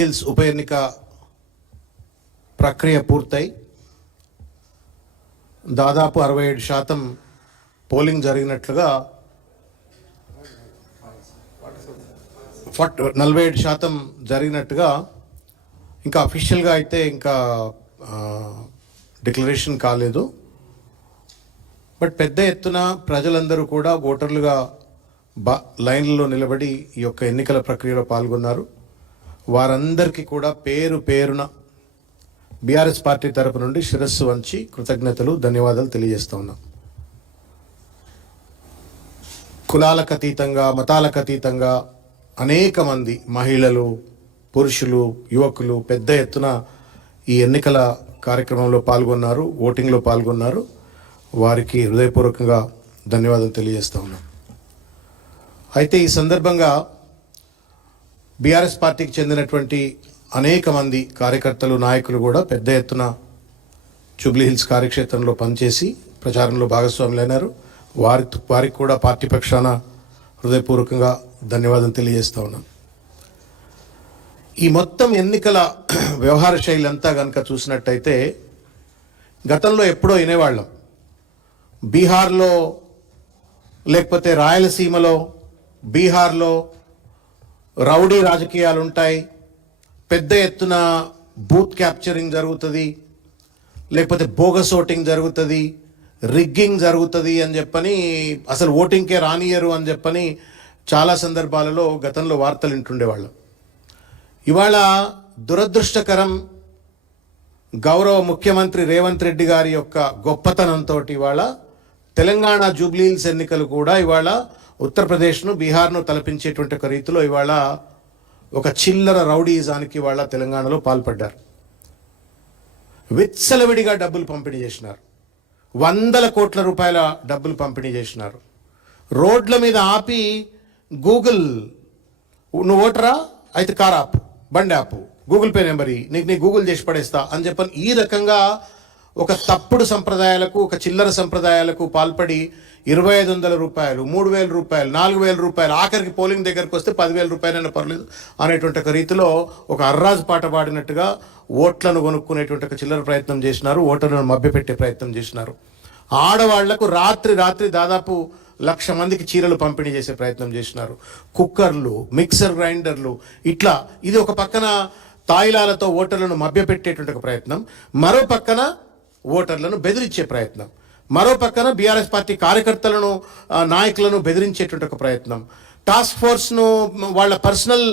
Hills ఉప ఎన్నిక ప్రక్రియ పూర్తయి దాదాపు 67% పోలింగ్ జరిగినట్లుగా 47% జరిగినట్టుగా ఇంకా అఫీషియల్గా అయితే ఇంకా డిక్లరేషన్ కాలేదు. బట్ పెద్ద ఎత్తున ప్రజలందరూ కూడా ఓటర్లుగా లైన్లలో నిలబడి ఈ యొక్క ఎన్నికల ప్రక్రియలో పాల్గొన్నారు. వారందరికీ కూడా పేరు పేరున బీఆర్ఎస్ పార్టీ తరపు నుండి శిరస్సు వంచి కృతజ్ఞతలు, ధన్యవాదాలు తెలియజేస్తూ ఉన్నాం. కులాలకు అతీతంగా, మతాలకు అతీతంగా అనేక మంది మహిళలు, పురుషులు, యువకులు పెద్ద ఎత్తున ఈ ఎన్నికల కార్యక్రమంలో పాల్గొన్నారు, ఓటింగ్లో పాల్గొన్నారు. వారికి హృదయపూర్వకంగా ధన్యవాదాలు తెలియజేస్తూ ఉన్నాం. అయితే ఈ సందర్భంగా బీఆర్ఎస్ పార్టీకి చెందినటువంటి అనేక మంది కార్యకర్తలు, నాయకులు కూడా పెద్ద ఎత్తున జూబ్లీహిల్స్ కార్యక్షేత్రంలో పనిచేసి ప్రచారంలో భాగస్వాములైనారు. వారికి కూడా పార్టీ పక్షాన హృదయపూర్వకంగా ధన్యవాదాలు తెలియజేస్తూ ఉన్నాం. ఈ మొత్తం ఎన్నికల వ్యవహార శైలి అంతా కనుక చూసినట్టయితే గతంలో ఎప్పుడో వినేవాళ్ళం, బీహార్లో లేకపోతే రాయలసీమలో, బీహార్లో రౌడీ రాజకీయాలు ఉంటాయి, పెద్ద ఎత్తున బూత్ క్యాప్చరింగ్ జరుగుతుంది, లేకపోతే బోగస్ ఓటింగ్ జరుగుతుంది, రిగ్గింగ్ జరుగుతుంది అని చెప్పని, అసలు ఓటింగ్కే రానియరు అని చెప్పని చాలా సందర్భాలలో గతంలో వార్తలు వింటుండేవాళ్ళం. ఇవాళ దురదృష్టకరం, గౌరవ ముఖ్యమంత్రి రేవంత్ రెడ్డి గారి యొక్క గొప్పతనంతో ఇవాళ తెలంగాణ జూబ్లీహిల్స్ ఎన్నికలు కూడా ఇవాళ ఉత్తరప్రదేశ్ను, బీహార్ను తలపించేటువంటి ఒక రీతిలో ఇవాళ ఒక చిల్లర రౌడీజానికి ఇవాళ తెలంగాణలో పాల్పడ్డారు. విచ్చలవిడిగా డబ్బులు పంపిణీ చేసినారు, 100 కోట్ల రూపాయల డబ్బులు పంపిణీ చేసినారు. రోడ్ల మీద ఆపి గూగుల్, నువ్వు ఓటరా అయితే కార్ ఆపు, బండి ఆపు, గూగుల్ పే నెంబర్ నీ గూగుల్ చేసి పడేస్తా అని చెప్పని ఈ రకంగా ఒక తప్పుడు సంప్రదాయాలకు, ఒక చిల్లర సంప్రదాయాలకు పాల్పడి 2,500 రూపాయలు, 3,000 రూపాయలు, 4,000 రూపాయలు, ఆఖరికి పోలింగ్ దగ్గరకు వస్తే 10,000 రూపాయలైనా పర్లేదు అనేటువంటి ఒక రీతిలో ఒక అర్రాజు పాట పాడినట్టుగా ఓట్లను కొనుక్కునేటువంటి ఒక చిల్లర ప్రయత్నం చేసినారు, ఓటర్లను మభ్యపెట్టే ప్రయత్నం చేసినారు. ఆడవాళ్లకు రాత్రి దాదాపు 1,00,000 మందికి చీరలు పంపిణీ చేసే ప్రయత్నం చేసినారు. కుక్కర్లు, మిక్సర్ గ్రైండర్లు, ఇట్లా ఇది ఒక పక్కన తాయిలాలతో ఓటర్లను మభ్యపెట్టేటువంటి ఒక ప్రయత్నం, మరో పక్కన ఓటర్లను బెదిరించే ప్రయత్నం, మరో పక్కన బీఆర్ఎస్ పార్టీ కార్యకర్తలను, నాయకులను బెదిరించేటువంటి ఒక ప్రయత్నం, టాస్క్ ఫోర్స్ను వాళ్ళ పర్సనల్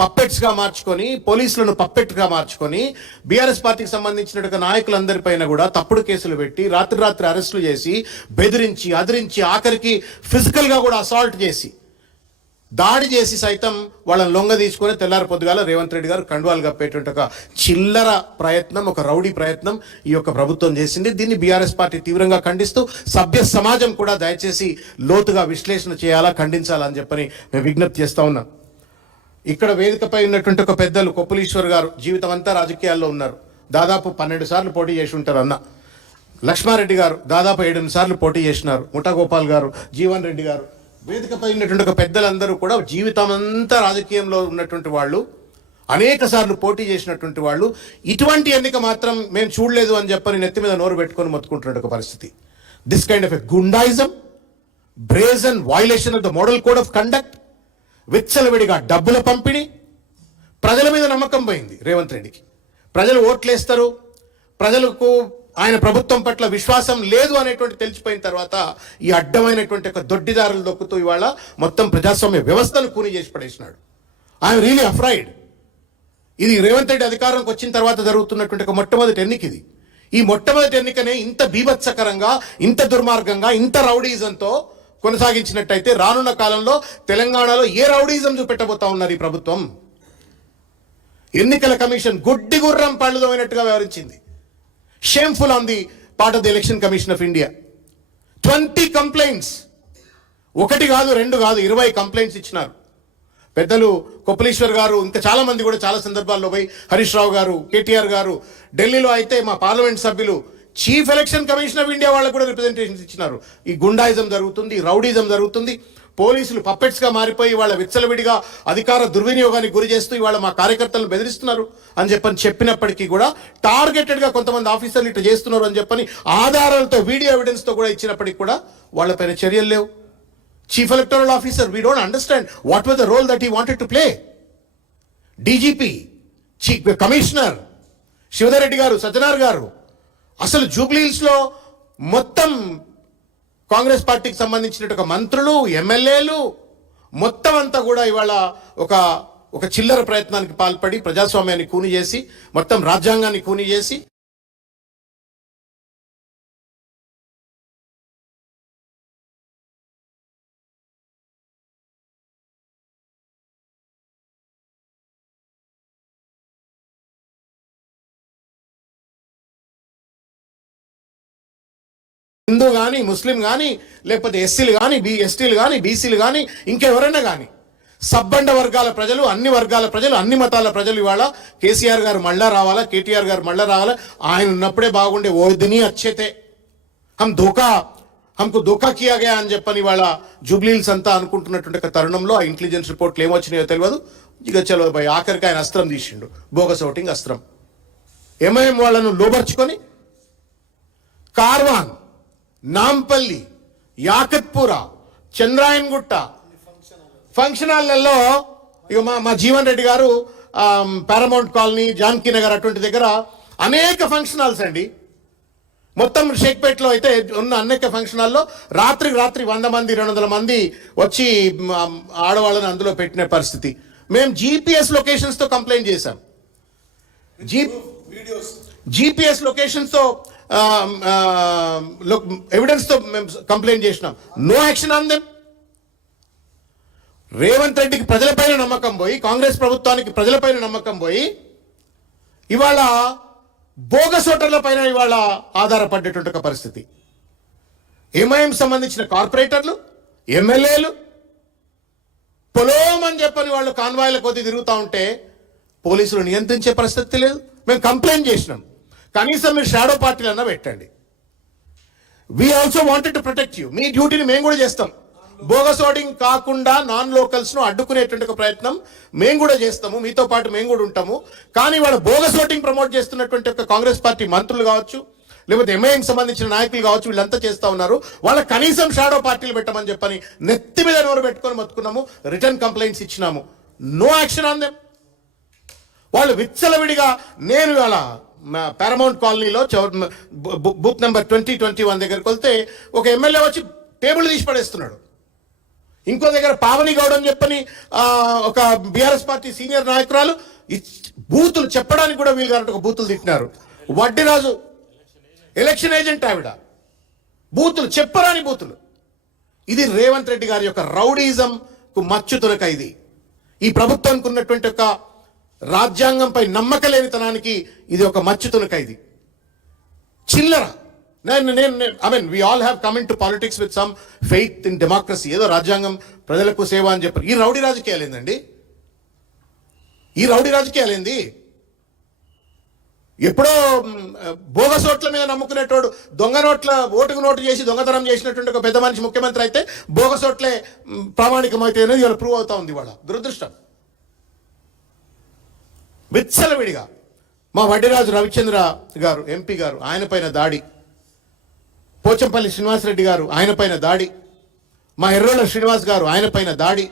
పప్పెట్స్గా మార్చుకొని, పోలీసులను పప్పెట్గా మార్చుకొని బీఆర్ఎస్ పార్టీకి సంబంధించిన నాయకులందరిపైన కూడా తప్పుడు కేసులు పెట్టి రాత్రి అరెస్టులు చేసి బెదిరించి, అదిరించి, ఆఖరికి ఫిజికల్గా కూడా అసాల్ట్ చేసి, దాడి చేసి సైతం వాళ్ళని లొంగ తీసుకొని తెల్లారి పొద్దుగాల రేవంత్ రెడ్డి గారు కండువాలు కప్పేటువంటి ఒక చిల్లర ప్రయత్నం, ఒక రౌడీ ప్రయత్నం ఈ యొక్క ప్రభుత్వం చేసింది. దీన్ని బీఆర్ఎస్ పార్టీ తీవ్రంగా ఖండిస్తూ సభ్య సమాజం కూడా దయచేసి లోతుగా విశ్లేషణ చేయాలా, ఖండించాలని చెప్పని మేము విజ్ఞప్తి చేస్తూ ఉన్నాం. ఇక్కడ వేదికపై ఉన్నటువంటి ఒక పెద్దలు కొప్పులీశ్వర్ గారు జీవితం అంతా రాజకీయాల్లో ఉన్నారు, దాదాపు 12 సార్లు పోటీ చేసి ఉంటారు అన్న. లక్ష్మారెడ్డి గారు దాదాపు 7 సార్లు పోటీ చేసినారు. ముఠాగోపాల్ గారు, జీవన్ రెడ్డి గారు, వేదికపై ఉన్నటువంటి ఒక పెద్దలందరూ కూడా జీవితం అంతా రాజకీయంలో ఉన్నటువంటి వాళ్ళు, అనేక సార్లు పోటీ చేసినటువంటి వాళ్ళు. ఇటువంటి ఎన్నిక మాత్రం మేము చూడలేదు అని చెప్పని నెత్తి మీద నోరు పెట్టుకొని మొత్తుకుంటున్న ఒక పరిస్థితి. This kind of a goondaism, brazen violation of the model code of conduct, విచ్చలవిడిగా డబ్బుల పంపిణీ. ప్రజల మీద నమ్మకం పోయింది రేవంత్ రెడ్డికి. ప్రజలు ఓట్లేస్తారు, ప్రజలకు ఆయన ప్రభుత్వం పట్ల విశ్వాసం లేదు అనేటువంటి తెలిసిపోయిన తర్వాత ఈ అడ్డమైనటువంటి ఒక దొడ్డిదారులు దొక్కుతూ ఇవాళ మొత్తం ప్రజాస్వామ్య వ్యవస్థను కూని చేసి పడేసినాడు. I'm really afraid. ఇది రేవంత్ రెడ్డి అధికారంకి వచ్చిన తర్వాత జరుగుతున్నటువంటి ఒక మొట్టమొదటి ఎన్నిక ఇది. ఈ మొట్టమొదటి ఎన్నికనే ఇంత బీభత్సకరంగా, ఇంత దుర్మార్గంగా, ఇంత రౌడీజంతో కొనసాగించినట్టయితే రానున్న కాలంలో తెలంగాణలో ఏ రౌడీజం చూపెట్టబోతా ఉన్నారు ఈ ప్రభుత్వం? ఎన్నికల కమిషన్ గుడ్డి గుర్రం పళ్ళుదమైనట్టుగా వ్యవహరించింది. Shameful on the part of the Election Commission of India. 20 complaints, 1 కాదు 2 కాదు 20 కంప్లైంట్స్ ఇచ్చినారు. పెద్దలు కొప్పులీశ్వర్ గారు, ఇంకా చాలా మంది కూడా చాలా సందర్భాల్లో పోయి, హరీష్ రావు గారు, కేటీఆర్ గారు, ఢిల్లీలో అయితే మా పార్లమెంట్ సభ్యులు chief election Commission of India వాళ్ళకు కూడా రిప్రజెంటేషన్స్ ఇచ్చినారు. ఈ గుండాయిజం జరుగుతుంది, రౌడీజం జరుగుతుంది. పోలీసులు పప్పెట్స్గా మారిపోయి వాళ్ళ విచ్చలవిడిగా అధికార దుర్వినియోగానికి గురి చేస్తూ ఇవాళ మా కార్యకర్తలను బెదిరిస్తున్నారు అని చెప్పినప్పటికీ కూడా టార్గెటెడ్గా కొంతమంది ఆఫీసర్లు ఇట్లా చేస్తున్నారు అని చెప్పని ఆధారాలతో వీడియో ఎవిడెన్స్తో కూడా ఇచ్చినప్పటికీ కూడా వాళ్ళపైన చర్యలు లేవు. Chief electoral officer, we don't understand what was the role that he wanted to play. DGP, chief commissioner Shivdhar Reddy garu, Sajjanar గారు, అసలు జూబ్లీహిల్స్లో మొత్తం కాంగ్రెస్ పార్టీకి సంబంధించిన మంత్రులు, ఎమ్మెల్యేలు మొత్తం అంతా కూడా ఇవాళ ఒక చిల్లర ప్రయత్నానికి పాల్పడి ప్రజాస్వామ్యాన్ని కూని చేసి, మొత్తం రాజ్యాంగాన్ని కూని చేసి, హిందూ కానీ, ముస్లిం కానీ, లేకపోతే ఎస్సీలు కానీ, ఎస్టీలు కానీ, బీసీలు కానీ, ఇంకెవరైనా కానీ సబ్బండ వర్గాల ప్రజలు, అన్ని వర్గాల ప్రజలు, అన్ని మతాల ప్రజలు ఇవాళ కేసీఆర్ గారు మళ్ళా రావాలా, కేటీఆర్ గారు మళ్ళా రావాలా, ఆయన ఉన్నప్పుడే బాగుండే, ఓ దిని అచ్చేతే హమ్కు ధోకా కియా గయా అని చెప్పని ఇవాళ జూబ్లీహిల్స్ అంతా అనుకుంటున్నటువంటి తరుణంలో ఆ ఇంటెలిజెన్స్ రిపోర్ట్లు ఏమొచ్చినాయో తెలియదు. ఇక చలో భయ్ ఆఖరికి ఆయన అస్త్రం తీసిండు, బోగస్ ఓటింగ్ అస్త్రం. ఎంఐఎం వాళ్ళను లోబర్చుకొని కార్వాన్, నాంపల్లి, యాకత్పుర, చంద్రాయన్గుట్ట ఫంక్షన్ హాల్లలో ఇక మా జీవన్ రెడ్డి గారు పారామౌంట్ కాలనీ, జానకీ నగర్ అటువంటి దగ్గర అనేక ఫంక్షన్ హాల్స్ అండి. మొత్తం షేక్పేట్లో అయితే ఉన్న అనేక ఫంక్షన్ హాల్లో రాత్రికి రాత్రి 100 మంది 200 మంది వచ్చి ఆడవాళ్ళని అందులో పెట్టిన పరిస్థితి. మేము జీపీఎస్ లొకేషన్స్తో కంప్లైంట్ చేశాం. జీపీఎస్ లొకేషన్స్తో ఎవిడెన్స్తో మేము కంప్లైంట్ చేసినాం. No action on them. Revanth రెడ్డికి ప్రజలపైన నమ్మకం పోయి, కాంగ్రెస్ ప్రభుత్వానికి ప్రజలపైన నమ్మకం పోయి ఇవాళ బోగస్ ఓటర్ల పైన ఇవాళ ఆధారపడేటువంటి ఒక పరిస్థితి. ఎంఐఎం సంబంధించిన కార్పొరేటర్లు, ఎమ్మెల్యేలు పొలోమని చెప్పని వాళ్ళు కాన్వాయ్ల కొద్ది తిరుగుతూ ఉంటే పోలీసులు నియంత్రించే పరిస్థితి లేదు. మేము కంప్లైంట్ చేసినాం, కనీసం మీరు షాడో పార్టీలన్నా పెట్టండి. We also wanted to protect you. మీ డ్యూటీని మేము కూడా చేస్తాం. బోగస్ ఓటింగ్ కాకుండా నాన్ లోకల్స్ను అడ్డుకునేటువంటి ఒక ప్రయత్నం మేము కూడా చేస్తాము, మీతో పాటు మేము కూడా ఉంటాము. కానీ వాళ్ళ బోగస్ ఓటింగ్ ప్రమోట్ చేస్తున్నటువంటి ఒక కాంగ్రెస్ పార్టీ మంత్రులు కావచ్చు, లేకపోతే ఎంఐఎం సంబంధించిన నాయకులు కావచ్చు, వీళ్ళంతా చేస్తూ ఉన్నారు. వాళ్ళ కనీసం షాడో పార్టీలు పెట్టమని చెప్పని నెత్తి మీద నోరు పెట్టుకొని మొత్తుకున్నాము, రిటర్న్ కంప్లైంట్స్ ఇచ్చినాము. No action on them. వాళ్ళు విచ్చలవిడిగా, నేను ఇవాళ పారామౌంట్ కాలనీలో బూత్ నెంబర్ 2021 దగ్గరికి వెళ్తే ఒక ఎమ్మెల్యే వచ్చి టేబుల్ తీసి పడేస్తున్నాడు. ఇంకో దగ్గర పావని గౌడ్ అని చెప్పని ఒక బీఆర్ఎస్ పార్టీ సీనియర్ నాయకురాలు బూతులు చెప్పడానికి కూడా వీలు కానట్టు ఒక బూతులు తిట్టినారు. వడ్డీరాజు ఎలక్షన్ ఏజెంట్ ఆవిడ, బూతులు చెప్పరాని బూతులు. ఇది రేవంత్ రెడ్డి గారి యొక్క రౌడీజంకు మచ్చు తొలక. ఇది ఈ ప్రభుత్వానికి ఉన్నటువంటి ఒక రాజ్యాంగంపై నమ్మక లేనితనానికి ఇది ఒక మచ్చు తొలక. ఇది చిల్లర. we all have come into politics with some faith in democracy. ఏదో రాజ్యాంగం ప్రజలకు సేవ అని చెప్పారు. ఈ రౌడీ రాజకీయాలు ఏందండి? ఈ రౌడీ రాజకీయాలు ఏంది? ఎప్పుడో బోగస్ ఓట్ల మీద నమ్ముకునేటోడు, దొంగ నోట్ల ఓటుకు నోటు చేసి దొంగతనం చేసినటువంటి ఒక పెద్ద మనిషి ముఖ్యమంత్రి అయితే బోగస్ ఓట్లే ప్రామాణికమైతే అనేది ఇవాళ ప్రూవ్ అవుతా ఉంది. ఇవాళ దురదృష్టం. విచ్చలవిడిగా మా వడ్డీరాజు రవిచంద్ర గారు ఎంపీ గారు, ఆయన పైన దాడి. పోచంపల్లి శ్రీనివాసరెడ్డి గారు, ఆయన పైన దాడి. మా ఎర్రోళ్ళ శ్రీనివాస్ గారు, ఆయన పైన దాడి.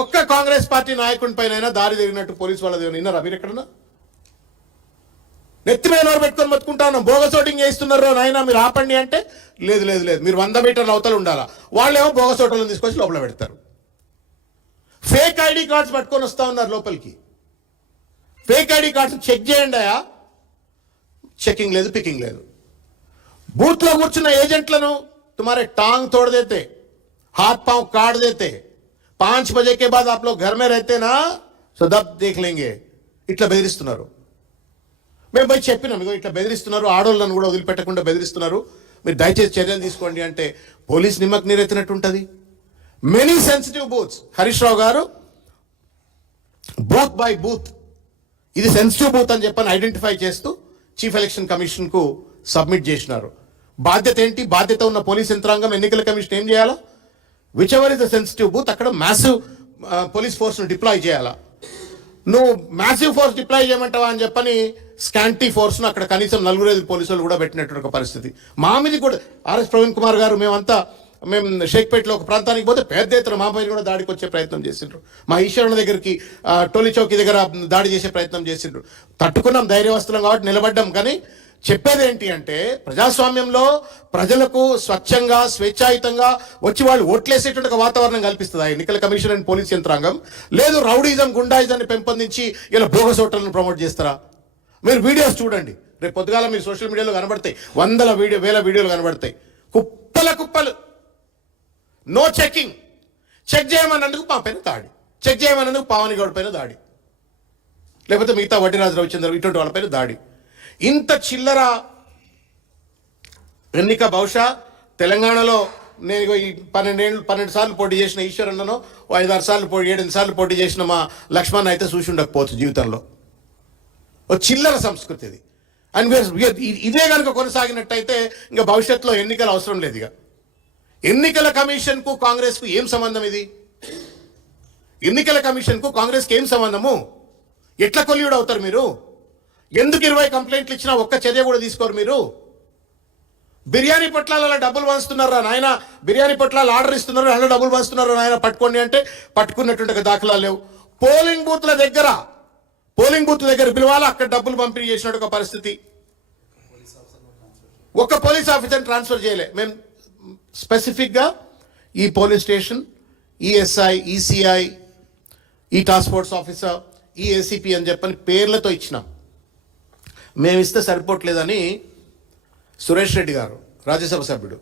ఒక్క కాంగ్రెస్ పార్టీ నాయకుని పైన దాడి జరిగినట్టు పోలీసు వాళ్ళది విన్నారా మీరు ఎక్కడన్నా? నెత్తి మీద నోరు పెట్టుకొని బతుకుంటా ఉన్నాం. బోగస్ ఓటింగ్ చేస్తున్నారు నాయన, మీరు ఆపండి అంటే లేదు లేదు లేదు, మీరు 100 మీటర్ల అవతల ఉండాలా. వాళ్ళేమో బోగస్ ఓటర్లను తీసుకొచ్చి లోపల పెడతారు. ఫేక్ ఐడి కార్డ్స్ పట్టుకొని వస్తూ ఉన్నారు లోపలికి. ఫేక్ ఐడి కార్డ్స్ చెక్ చేయండి అయ్యా. చెకింగ్ లేదు, పికింగ్ లేదు. बूथ లో కూర్చున్న ఏజెంట్లను तुम्हारे टांग तोड़ देते, हाथ पांव काट देते, 5 बजे के बाद आप लोग घर में रहते ना, సో దబ్ దేఖ్ లేంగే. ఇట్లా బెదిరిస్తున్నారు. మేము పోయి చెప్పినాం, ఇగో ఇట్లా బెదిరిస్తున్నారు, ఆడోళ్ళను కూడా వదిలిపెట్టకుండా బెదిరిస్తున్నారు, మీరు దయచేసి చర్యలు తీసుకోండి అంటే పోలీస్ నిమ్మకు నీరెత్తినట్టు ఉంటుంది. Many sensitive booths. Harish Rao గారు బూత్ బై బూత్ ఇది సెన్సిటివ్ బూత్ అని చెప్పని ఐడెంటిఫై చేస్తూ చీఫ్ ఎలక్షన్ కమిషన్కు సబ్మిట్ చేసినారు. బాధ్యత ఏంటి? బాధ్యత ఉన్న పోలీస్ యంత్రాంగం, ఎన్నికల కమిషన్ ఏం చేయాలా? Which ever is the sensitive booth అక్కడ మ్యాసివ్ పోలీస్ ఫోర్స్ను డిప్లాయ్ చేయాలా. నువ్వు మ్యాసివ్ ఫోర్స్ డిప్లాయ్ చేయమంటావా అని చెప్పని స్కాంటీ ఫోర్స్ను అక్కడ కనీసం 4-5 పోలీసులు కూడా పెట్టినట్టు ఒక పరిస్థితి. మా మీద కూడా ఆర్ఎస్ ప్రవీణ్ కుమార్ గారు మేము షేక్పేటలో ఒక ప్రాంతానికి పోతే పెద్ద ఎత్తున మా పైన కూడా దాడికి వచ్చే ప్రయత్నం చేసిండ్రు. మా ఈశ్వరుని దగ్గరికి టోలీ చౌకీ దగ్గర దాడి చేసే ప్రయత్నం చేసిండ్రు. తట్టుకున్నాం, ధైర్యవస్తులం కాబట్టి నిలబడ్డాం. కానీ చెప్పేది ఏంటి అంటే ప్రజాస్వామ్యంలో ప్రజలకు స్వచ్ఛంగా స్వేచ్ఛాయుతంగా వచ్చి వాళ్ళు ఓట్లేసేటువంటి ఒక వాతావరణం కల్పిస్తుంది ఆ ఎన్నికల కమిషన్ అండ్ పోలీస్ యంత్రాంగం. లేదు రౌడీజం గుండాయిజాన్ని పెంపొందించి ఇలా బోగస్ ఓటర్లను ప్రమోట్ చేస్తారా? మీరు వీడియోస్ చూడండి, రేపు పొద్దుగాల మీరు సోషల్ మీడియాలో కనబడతాయి, వేల వీడియోలు కనబడతాయి. కుప్పలు నో చెకింగ్. చెక్ చేయమన్నందుకు మా పైన దాడి, చెక్ చేయమన్నందుకు పావనిగౌడ్ పైన దాడి, లేకపోతే మిగతా వడ్డీరాజు రవిచంద్ర ఇటువంటి వాళ్ళపైన దాడి. ఇంత చిల్లర ఎన్నిక బహుశా తెలంగాణలో నేను ఈ 12 సార్లు పోటీ చేసిన ఈశ్వరన్నను 5-6 సార్లు 7-8 సార్లు పోటీ చేసిన మా లక్ష్మణ్ అయితే చూసి ఉండకపోవచ్చు జీవితంలో. ఓ చిల్లర సంస్కృతి ఇది. అండ్ ఇదే కనుక కొనసాగినట్టయితే ఇంకా భవిష్యత్తులో ఎన్నికలు అవసరం లేదు. ఇక ఎన్నికల కమిషన్కు కాంగ్రెస్కు ఏం సంబంధం? ఇది ఎన్నికల కమిషన్కు కాంగ్రెస్కి ఏం సంబంధము? ఎట్లా కొల్యూడ్ అవుతారు మీరు? ఎందుకు 20 కంప్లైంట్లు ఇచ్చినా ఒక్క చర్య కూడా తీసుకోరు మీరు? బిర్యానీ పొట్లాల డబ్బులు పంచుతున్నారా నాయన? బిర్యానీ పొట్లాలు ఆర్డర్ ఇస్తున్నారు, అలా డబ్బులు పంచుతున్నారు నాయన, పట్టుకోండి అంటే పట్టుకున్నటువంటి దాఖలాలు లేవు. పోలింగ్ బూత్ల దగ్గర పిలవాలా, అక్కడ డబ్బులు పంపిణీ చేసినట్టు ఒక పరిస్థితి. ఒక పోలీస్ ఆఫీసర్ ట్రాన్స్ఫర్ చేయలే. మేము స్పెసిఫిక్గా ఈ పోలీస్ స్టేషన్, ఈఎస్ఐ, ఈసీఐ, ఈ టాస్క్ ఫోర్స్ ఆఫీసర్, ఈ ఏసీపీ అని చెప్పని పేర్లతో ఇచ్చినాం. మేము ఇస్తే సరిపోవట్లేదని సురేష్ రెడ్డి గారు రాజ్యసభ సభ్యుడు,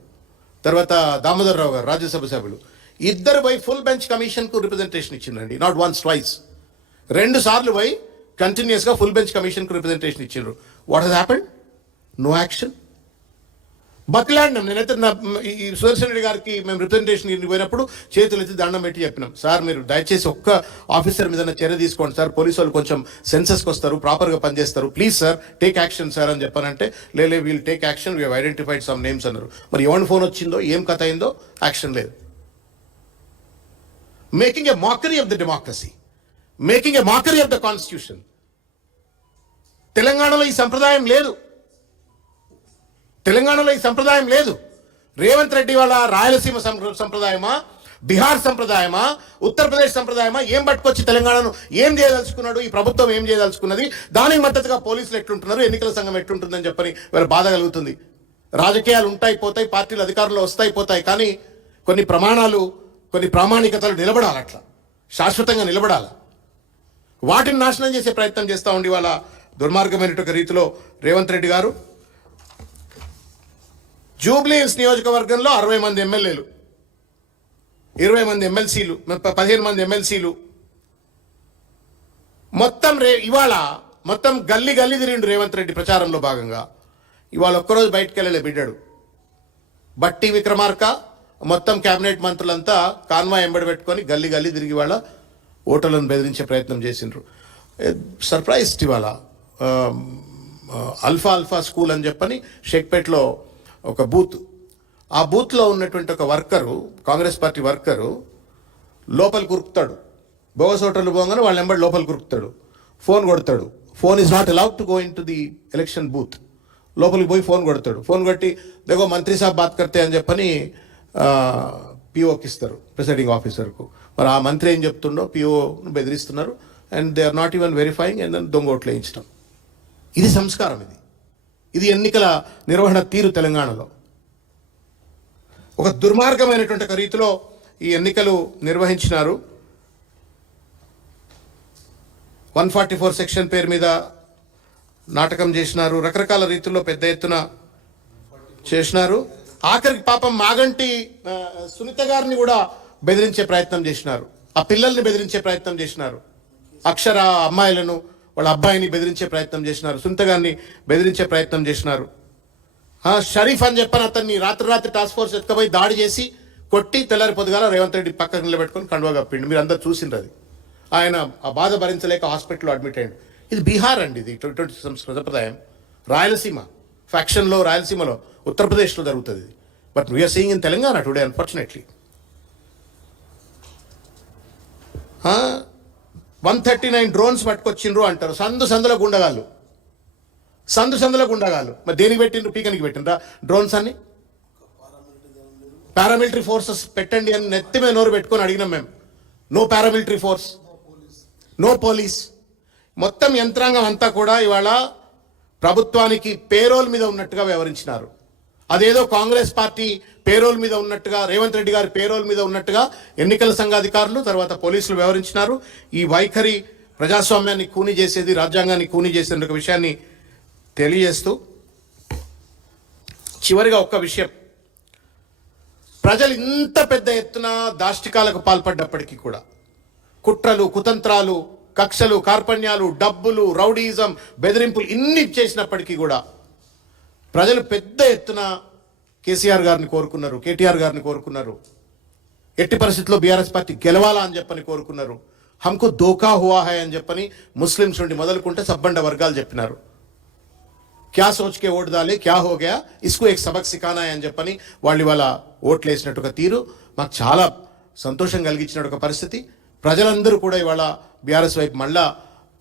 తర్వాత దామోదర్ రావు గారు రాజ్యసభ సభ్యులు, ఇద్దరు పోయి ఫుల్ బెంచ్ కమిషన్కు రిప్రజెంటేషన్ ఇచ్చిండ్రండి. నాట్ వన్స్, ట్వైస్, 2 సార్లు పోయి కంటిన్యూస్గా ఫుల్ బెంచ్ కమిషన్కు రిప్రజెంటేషన్ ఇచ్చిండ్రు. What has happened? No action. బతిలాడినాం. నేనైతే ఈ సుదర్శన్ రెడ్డి గారికి మేము రిప్రజెంటేషన్ పోయినప్పుడు చేతులు ఎత్తి దండం పెట్టి చెప్పినాం, సార్ మీరు దయచేసి ఒక్క ఆఫీసర్ మీద చర్య తీసుకోండి సార్, పోలీసు వాళ్ళు కొంచెం సెన్సస్కి వస్తారు, ప్రాపర్గా పనిచేస్తారు, please sir take action sir అని చెప్పానంటే లే we'll take action, we have identified some names అన్నారు. మరి ఎవరి ఫోన్ వచ్చిందో ఏం కథ అయిందో యాక్షన్ లేదు. Making a మాకరీ of the democracy, making a మాకరీ of the constitution. తెలంగాణలో ఈ సంప్రదాయం లేదు. రేవంత్ రెడ్డి వాళ్ళ రాయలసీమ సంప్రదాయమా, బీహార్ సంప్రదాయమా, ఉత్తరప్రదేశ్ సంప్రదాయమా, ఏం పట్టుకొచ్చి తెలంగాణను ఏం చేయదలుచుకున్నాడు, ఈ ప్రభుత్వం ఏం చేయదలుచుకున్నది, దానికి మద్దతుగా పోలీసులు ఎట్లుంటున్నారు, ఎన్నికల సంఘం ఎట్లుంటుందని చెప్పని వీళ్ళ బాధ కలుగుతుంది. రాజకీయాలు ఉంటాయి పోతాయి, పార్టీలు అధికారంలో వస్తాయి పోతాయి, కానీ కొన్ని ప్రమాణాలు, కొన్ని ప్రామాణికతలు నిలబడాలి, అట్లా శాశ్వతంగా నిలబడాలి. వాటిని నాశనం చేసే ప్రయత్నం చేస్తూ ఉండి వాళ్ళ దుర్మార్గమైనటువంటి రీతిలో రేవంత్ రెడ్డి గారు జూబ్లీహిల్స్ నియోజకవర్గంలో 60 మంది ఎమ్మెల్యేలు, 20 మంది ఎమ్మెల్సీలు, 15 మంది ఎమ్మెల్సీలు, ఇవాళ మొత్తం గల్లీ తిరిగిండు రేవంత్ రెడ్డి ప్రచారంలో భాగంగా. ఇవాళ ఒక్కరోజు బయటకు వెళ్ళలే బిడ్డాడు. బట్టి విక్రమార్క మొత్తం కేబినెట్ మంత్రులంతా కాన్వాయ్ ఎంబడి పెట్టుకొని గల్లీ తిరిగి వాళ్ళ ఓటర్లను బెదిరించే ప్రయత్నం చేసిండ్రు. సర్ప్రైజ్డ్ ఇవాళ అల్ఫా స్కూల్ అని చెప్పని షేక్పేట్లో ఒక బూత్, ఆ బూత్లో ఉన్నటువంటి ఒక వర్కరు, కాంగ్రెస్ పార్టీ వర్కరు లోపలికి ఉరుకుతాడు. బోగస్ ఓటర్లు పోగానే వాళ్ళ ఎంబడి లోపలికి ఉరుకుతాడు, ఫోన్ కొడతాడు. Phone is not allowed to go in to the election booth. లోపలికి పోయి ఫోన్ కొడతాడు. ఫోన్ కొట్టి దేగో మంత్రి సాబ్ బాత్ కర్తే అని చెప్పని పిఓకి ఇస్తారు, ప్రిసైడింగ్ ఆఫీసర్కు. మరి ఆ మంత్రి ఏం చెప్తుండో పిఓను బెదిరిస్తున్నారు. And they are not even verifying and then దొంగ ఓట్లు వేయించడం. ఇది సంస్కారం, ఇది ఎన్నికల నిర్వహణ తీరు తెలంగాణలో. ఒక దుర్మార్గమైనటువంటి ఒక రీతిలో ఈ ఎన్నికలు నిర్వహించినారు. 144 సెక్షన్ పేరు మీద నాటకం చేసినారు, రకరకాల రీతుల్లో పెద్ద ఎత్తున చేసినారు. ఆఖరికి పాపం మాగంటి సునీత గారిని కూడా బెదిరించే ప్రయత్నం చేసినారు, ఆ పిల్లల్ని బెదిరించే ప్రయత్నం చేసినారు, అక్షర అమ్మాయిలను వాళ్ళ అబ్బాయిని బెదిరించే ప్రయత్నం చేసినారు, సునీత గారిని బెదిరించే ప్రయత్నం చేసినారు. షరీఫ్ అని చెప్పని అతన్ని రాత్రి టాస్క్ ఫోర్స్ ఎత్తుకపోయి దాడి చేసి కొట్టి తెల్లారి పొద్దుగాల రేవంత్ రెడ్డి పక్కన నిలబెట్టుకొని కండువా కప్పిండు. మీరు అందరు చూసిండ్రు అది. ఆయన ఆ బాధ భరించలేక హాస్పిటల్లో అడ్మిట్ అయ్యాడు. ఇది బీహార్ అండి, ఇది ఇటువంటి సంప్రదాయం. రాయలసీమ ఫ్యాక్షన్లో, రాయలసీమలో, ఉత్తరప్రదేశ్లో జరుగుతుంది. But we're seeing in Telangana today unfortunately. 139 drones పట్టుకొచ్చిండ్రు అంటారు. సందులో గుండగాళ్ళు, సందులో గుండగాళ్ళు. మరి దేనికి పెట్టిండ్రు? పీకనికి పెట్టిండ్రా డ్రోన్స్ అన్ని? పారామిలిటరీ ఫోర్సెస్ పెట్టండి అని నెత్తి మీద నోరు పెట్టుకొని అడిగినాం మేము. No paramilitary force, no police. మొత్తం యంత్రాంగం అంతా కూడా ఇవాళ ప్రభుత్వానికి పేరోల్ మీద ఉన్నట్టుగా వ్యవహరించినారు. అదేదో కాంగ్రెస్ పార్టీ పేరోల్ మీద ఉన్నట్టుగా, రేవంత్ రెడ్డి గారి పేరోల్ మీద ఉన్నట్టుగా ఎన్నికల సంఘ అధికారులు తర్వాత పోలీసులు వ్యవహరించినారు. ఈ వైఖరి ప్రజాస్వామ్యాన్ని కూని చేసేది, రాజ్యాంగాన్ని కూని చేసేందుకు విషయాన్ని తెలియజేస్తూ చివరిగా ఒక్క విషయం. ప్రజలు ఇంత పెద్ద ఎత్తున దాష్టికాలకు పాల్పడ్డప్పటికీ కూడా, కుట్రలు, కుతంత్రాలు, కక్షలు, కార్పణ్యాలు, డబ్బులు, రౌడీయిజం, బెదిరింపులు ఇన్ని చేసినప్పటికీ కూడా ప్రజలు పెద్ద ఎత్తున కేసీఆర్ గారిని కోరుకున్నారు, కేటీఆర్ గారిని కోరుకున్నారు. ఎట్టి పరిస్థితుల్లో బీఆర్ఎస్ పార్టీ గెలవాలా అని చెప్పని కోరుకున్నారు. హమ్కు దోకా హువా హై అని చెప్పని ముస్లింస్ నుండి మొదలుకుంటే సబ్బండ వర్గాలు చెప్పినారు. క్యా సోచ్కే ఓటు దాలే, క్యా హో గయా, ఇస్కు ఏక్ సబక్ సిఖానా అని చెప్పని వాళ్ళు ఇవాళ ఓట్లు వేసినట్టు ఒక తీరు మాకు చాలా సంతోషం కలిగించిన ఒక పరిస్థితి. ప్రజలందరూ కూడా ఇవాళ బీఆర్ఎస్ వైపు మళ్ళా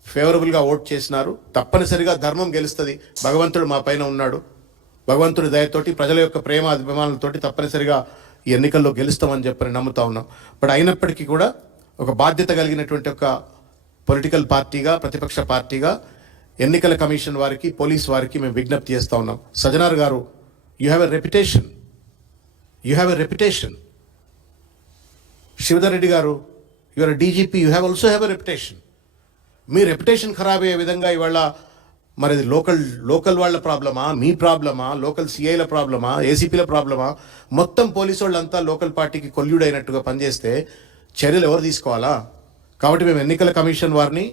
ఫేవరబుల్గా ఓట్ చేసినారు. తప్పనిసరిగా ధర్మం గెలుస్తుంది. భగవంతుడు మా పైన ఉన్నాడు. భగవంతుడి దయతోటి, ప్రజల యొక్క ప్రేమ అభిమానాలతోటి తప్పనిసరిగా ఈ ఎన్నికల్లో గెలుస్తామని చెప్పని నమ్ముతా ఉన్నాం. బట్ అయినప్పటికీ కూడా ఒక బాధ్యత కలిగినటువంటి ఒక పొలిటికల్ పార్టీగా, ప్రతిపక్ష పార్టీగా ఎన్నికల కమిషన్ వారికి, పోలీస్ వారికి మేము విజ్ఞప్తి చేస్తూ ఉన్నాం. సజ్జనార్ గారు, you have a reputation, you have a reputation. Shivdhar Reddy గారు, your DGP, you have also have a reputation. మీ రెప్యుటేషన్ ఖరాబ్ అయ్యే విధంగా ఇవాళ మరి లోకల్ వాళ్ళ ప్రాబ్లమా, మీ ప్రాబ్లమా, లోకల్ సిఐల ప్రాబ్లమా, ఏసీపీల ప్రాబ్లమా? మొత్తం పోలీసు వాళ్ళంతా లోకల్ పార్టీకి కొల్యుడైనట్టుగా పనిచేస్తే చర్యలు ఎవరు తీసుకోవాలా? కాబట్టి మేము ఎన్నికల కమిషన్ వారిని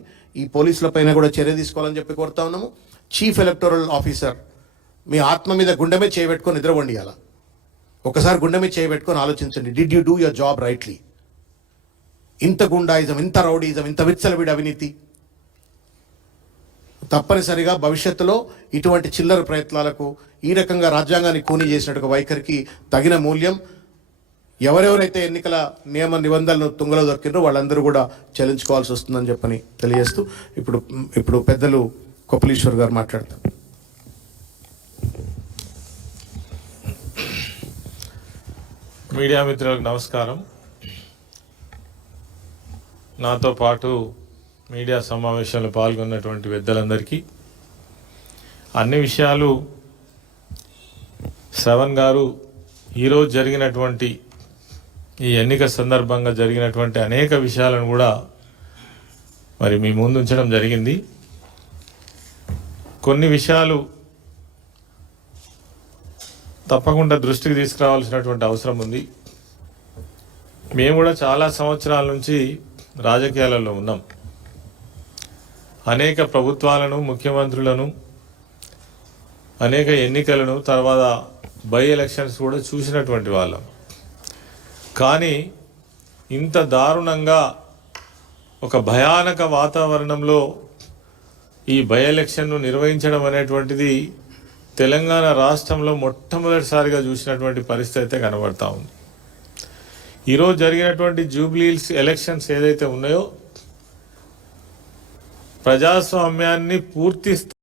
ఈ పోలీసుల పైన కూడా చర్య తీసుకోవాలని చెప్పి కోరుతా ఉన్నాము. చీఫ్ ఎలక్టోరల్ ఆఫీసర్, మీ ఆత్మ మీద గుండె మీద చేయబెట్టుకొని నిద్రపోండి. అలా ఒకసారి గుండె మీద చేయబెట్టుకొని ఆలోచించండి. Did you do your job rightly? ఇంత గుండాయిజం, ఇంత రౌడీజం, ఇంత విచ్చలవిడి అవినీతి తప్పనిసరిగా భవిష్యత్తులో ఇటువంటి చిల్లర ప్రయత్నాలకు, ఈ రకంగా రాజ్యాంగాన్ని కూని చేసినట్టు వైఖరికి తగిన మూల్యం ఎవరెవరైతే ఎన్నికల నియమ నిబంధనలను తుంగలో దొరికిందో వాళ్ళందరూ కూడా చెల్లించుకోవాల్సి వస్తుందని చెప్పని తెలియజేస్తూ ఇప్పుడు పెద్దలు కొప్పలీశ్వర్ గారు మాట్లాడతారు. మీడియా మిత్రులకు నమస్కారం. నాతో పాటు మీడియా సమావేశంలో పాల్గొన్నటువంటి పెద్దలందరికీ అన్ని విషయాలు శ్రవణ్ గారు ఈరోజు జరిగినటువంటి ఈ ఎన్నిక సందర్భంగా జరిగినటువంటి అనేక విషయాలను కూడా మరి మీ ముందు ఉంచడం జరిగింది. కొన్ని విషయాలు తప్పకుండా దృష్టికి తీసుకురావాల్సినటువంటి అవసరం ఉంది. మేము కూడా చాలా సంవత్సరాల నుంచి రాజకీయాలలో ఉన్నాం. అనేక ప్రభుత్వాలను, ముఖ్యమంత్రులను, అనేక ఎన్నికలను, తర్వాత బై ఎలక్షన్స్ కూడా చూసినటువంటి వాళ్ళం. కానీ ఇంత దారుణంగా ఒక భయానక వాతావరణంలో ఈ బై ఎలక్షన్ను నిర్వహించడం అనేటువంటిది తెలంగాణ రాష్ట్రంలో మొట్టమొదటిసారిగా చూసినటువంటి పరిస్థితి అయితే కనబడతా ఉంది. ఈరోజు జరిగినటువంటి జూబ్లీహిల్స్ ఎలక్షన్స్ ఏదైతే ఉన్నాయో ప్రజాస్వామ్యాన్ని పూర్తి